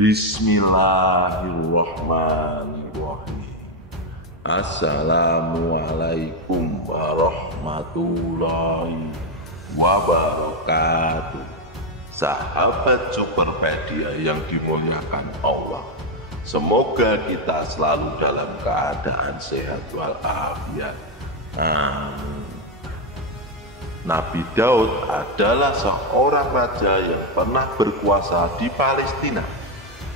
Bismillahirrahmanirrahim. Assalamualaikum warahmatullahi wabarakatuh. Sahabat Superpedia yang dimuliakan Allah, semoga kita selalu dalam keadaan sehat walafiat. Amin. Nabi Daud adalah seorang raja yang pernah berkuasa di Palestina.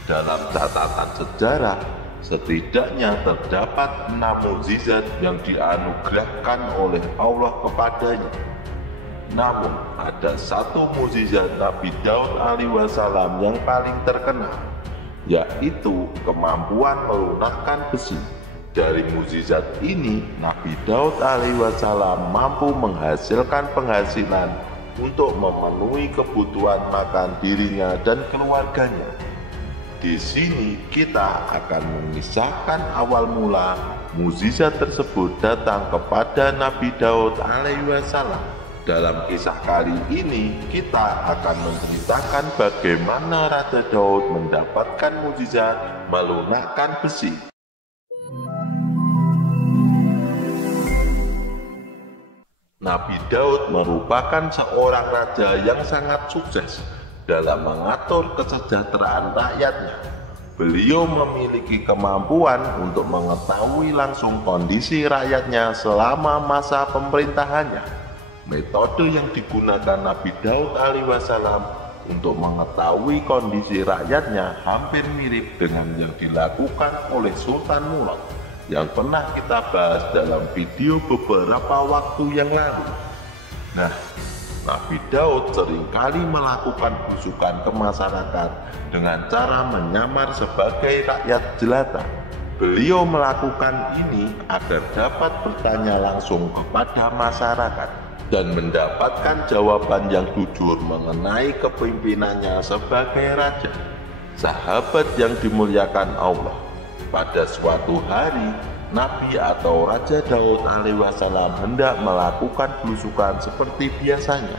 Dalam catatan sejarah, setidaknya terdapat 6 mukjizat yang dianugerahkan oleh Allah kepadanya. Namun, ada satu mukjizat Nabi Daud alaihissalam yang paling terkenal, yaitu kemampuan melunakkan besi. Dari mukjizat ini, Nabi Daud alaihissalam mampu menghasilkan penghasilan untuk memenuhi kebutuhan makan dirinya dan keluarganya. Di sini kita akan mengisahkan awal mula mukjizat tersebut datang kepada Nabi Daud alaihissalam. Dalam kisah kali ini kita akan menceritakan bagaimana Raja Daud mendapatkan mukjizat melunakkan besi. Nabi Daud merupakan seorang raja yang sangat sukses dalam mengatur kesejahteraan rakyatnya. Beliau memiliki kemampuan untuk mengetahui langsung kondisi rakyatnya selama masa pemerintahannya. Metode yang digunakan Nabi Daud alaihissalam untuk mengetahui kondisi rakyatnya hampir mirip dengan yang dilakukan oleh Sultan Murat yang pernah kita bahas dalam video beberapa waktu yang lalu. Nah, Nabi Daud seringkali melakukan belusukan ke masyarakat dengan cara menyamar sebagai rakyat jelata. Beliau melakukan ini agar dapat bertanya langsung kepada masyarakat dan mendapatkan jawaban yang jujur mengenai kepemimpinannya sebagai raja. Sahabat yang dimuliakan Allah, pada suatu hari, Nabi atau Raja Daud alaihissalam hendak melakukan belusukan seperti biasanya.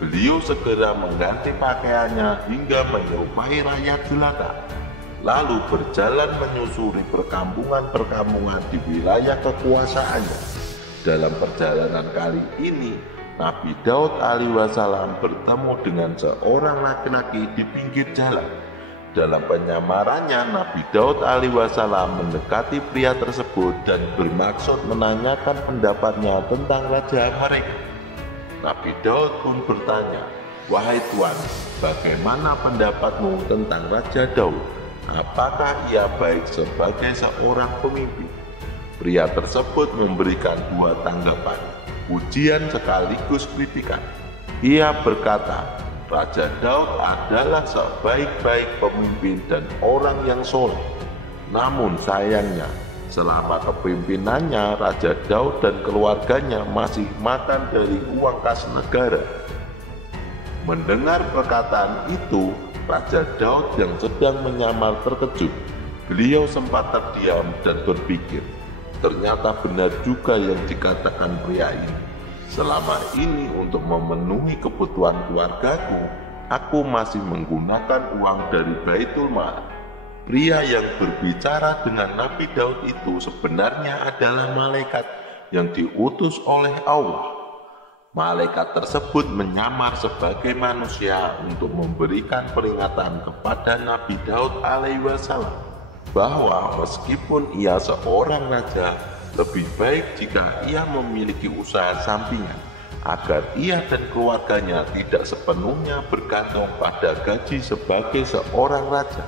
Beliau segera mengganti pakaiannya hingga menyerupai rakyat jelata, lalu berjalan menyusuri perkampungan-perkampungan di wilayah kekuasaannya. Dalam perjalanan kali ini, Nabi Daud alaihissalam bertemu dengan seorang laki-laki di pinggir jalan. Dalam penyamarannya, Nabi Daud alaihissalam mendekati pria tersebut dan bermaksud menanyakan pendapatnya tentang raja mereka. Nabi Daud pun bertanya, "Wahai Tuan, bagaimana pendapatmu tentang Raja Daud? Apakah ia baik sebagai seorang pemimpin?" Pria tersebut memberikan 2 tanggapan, pujian sekaligus kritikan. Ia berkata, "Raja Daud adalah sebaik-baik pemimpin dan orang yang soleh. Namun sayangnya, selama kepemimpinannya, Raja Daud dan keluarganya masih makan dari uang kas negara." Mendengar perkataan itu, Raja Daud yang sedang menyamar terkejut. Beliau sempat terdiam dan berpikir, ternyata benar juga yang dikatakan pria ini. Selama ini untuk memenuhi kebutuhan keluargaku, aku masih menggunakan uang dari Baitul Mal. Pria yang berbicara dengan Nabi Daud itu sebenarnya adalah malaikat yang diutus oleh Allah. Malaikat tersebut menyamar sebagai manusia untuk memberikan peringatan kepada Nabi Daud alaihissalam bahwa meskipun ia seorang raja, lebih baik jika ia memiliki usaha sampingan agar ia dan keluarganya tidak sepenuhnya bergantung pada gaji sebagai seorang raja.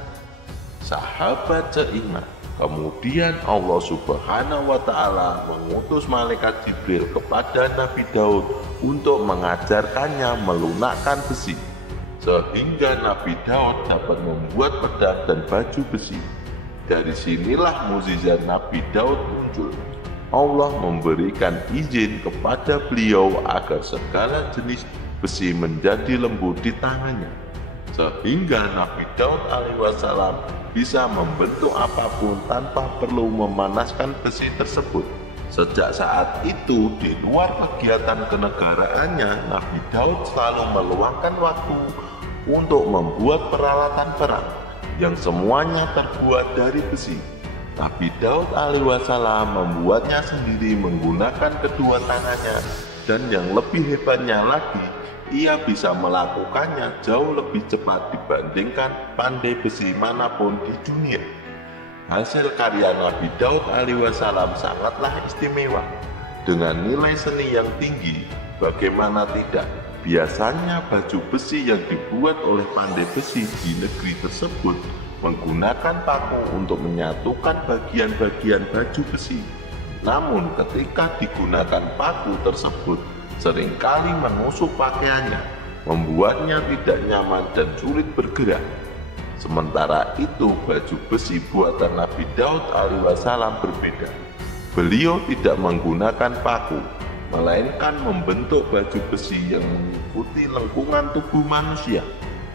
Sahabat seiman, kemudian Allah Subhanahu wa Ta'ala mengutus malaikat Jibril kepada Nabi Daud untuk mengajarkannya melunakkan besi, sehingga Nabi Daud dapat membuat pedang dan baju besi. Dari sinilah mukjizat Nabi Daud muncul. Allah memberikan izin kepada beliau agar segala jenis besi menjadi lembut di tangannya, sehingga Nabi Daud alaihissalam bisa membentuk apapun tanpa perlu memanaskan besi tersebut. Sejak saat itu, di luar kegiatan kenegaraannya, Nabi Daud selalu meluangkan waktu untuk membuat peralatan perang. yang semuanya terbuat dari besi. Nabi Daud alaihissalam membuatnya sendiri menggunakan kedua tangannya, dan yang lebih hebatnya lagi, ia bisa melakukannya jauh lebih cepat dibandingkan pandai besi manapun di dunia. Hasil karya Nabi Daud alaihissalam sangatlah istimewa, dengan nilai seni yang tinggi. Bagaimana tidak? Biasanya baju besi yang dibuat oleh pandai besi di negeri tersebut menggunakan paku untuk menyatukan bagian-bagian baju besi. Namun ketika digunakan paku tersebut seringkali menusuk pakaiannya, membuatnya tidak nyaman dan sulit bergerak. Sementara itu baju besi buatan Nabi Daud alaihissalam berbeda. Beliau tidak menggunakan paku, melainkan membentuk baju besi yang mengikuti lengkungan tubuh manusia.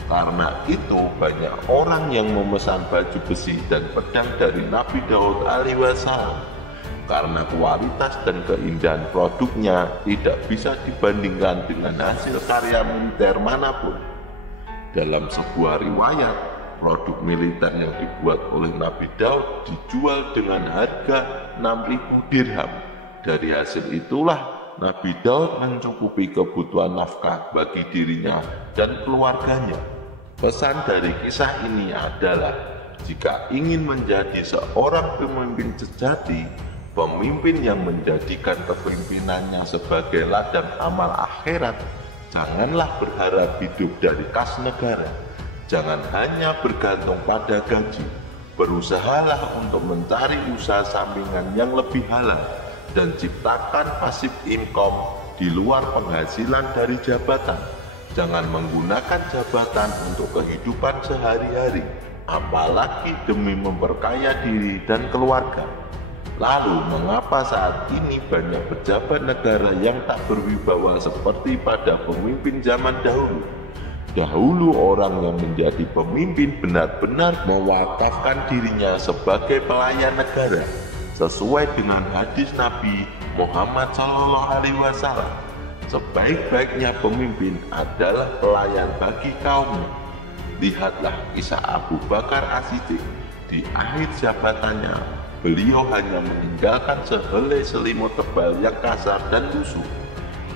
Karena itu banyak orang yang memesan baju besi dan pedang dari Nabi Daud alaihissalam, karena kualitas dan keindahan produknya tidak bisa dibandingkan dengan hasil karya militer manapun. Dalam sebuah riwayat, produk militer yang dibuat oleh Nabi Daud dijual dengan harga 6.000 dirham. Dari hasil itulah Nabi Daud mencukupi kebutuhan nafkah bagi dirinya dan keluarganya. Pesan dari kisah ini adalah, jika ingin menjadi seorang pemimpin sejati, pemimpin yang menjadikan kepemimpinannya sebagai ladang amal akhirat, janganlah berharap hidup dari kas negara. Jangan hanya bergantung pada gaji. Berusahalah untuk mencari usaha sampingan yang lebih halal dan ciptakan pasif income di luar penghasilan dari jabatan. Jangan menggunakan jabatan untuk kehidupan sehari-hari, apalagi demi memperkaya diri dan keluarga. Lalu mengapa saat ini banyak pejabat negara yang tak berwibawa seperti pada pemimpin zaman dahulu? Dahulu orang yang menjadi pemimpin benar-benar mewakafkan dirinya sebagai pelayan negara, sesuai dengan hadis Nabi Muhammad SAW. Sebaik-baiknya pemimpin adalah pelayan bagi kaumnya. Lihatlah kisah Abu Bakar As-Siddiq. Di akhir jabatannya, beliau hanya meninggalkan sehelai selimut tebal yang kasar dan lusuh,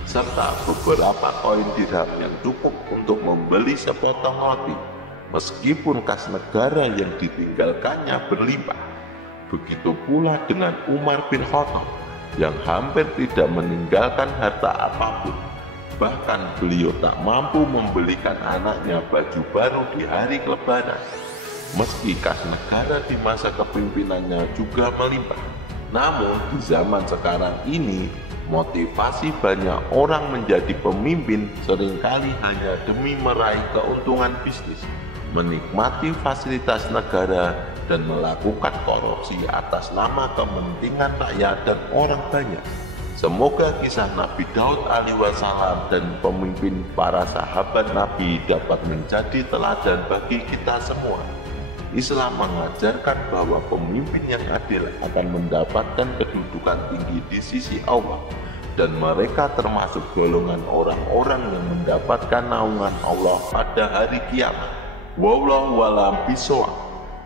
serta beberapa koin dirham yang cukup untuk membeli sepotong roti, meskipun kas negara yang ditinggalkannya berlimpah. Begitu pula dengan Umar bin Khattab, yang hampir tidak meninggalkan harta apapun. Bahkan beliau tak mampu membelikan anaknya baju baru di hari Lebaran. Meski kas negara di masa kepemimpinannya juga melimpah, namun di zaman sekarang ini, motivasi banyak orang menjadi pemimpin seringkali hanya demi meraih keuntungan bisnis, menikmati fasilitas negara, dan melakukan korupsi atas nama kepentingan rakyat dan orang banyak. Semoga kisah Nabi Daud alaihissalam dan pemimpin para sahabat Nabi dapat menjadi teladan bagi kita semua. Islam mengajarkan bahwa pemimpin yang adil akan mendapatkan kedudukan tinggi di sisi Allah, dan mereka termasuk golongan orang-orang yang mendapatkan naungan Allah pada hari kiamat. Wallahu a'lam bishawab.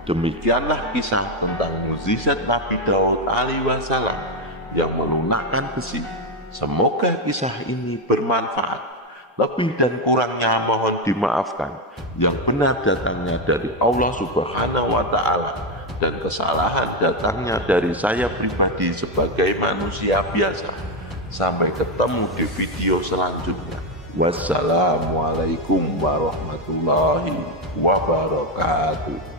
Demikianlah kisah tentang mukjizat Nabi Daud alaihissalam yang melunakkan besi. Semoga kisah ini bermanfaat. Lebih dan kurangnya mohon dimaafkan. Yang benar datangnya dari Allah Subhanahu wa Ta'ala, dan kesalahan datangnya dari saya pribadi sebagai manusia biasa. Sampai ketemu di video selanjutnya. Wassalamualaikum warahmatullahi wabarakatuh.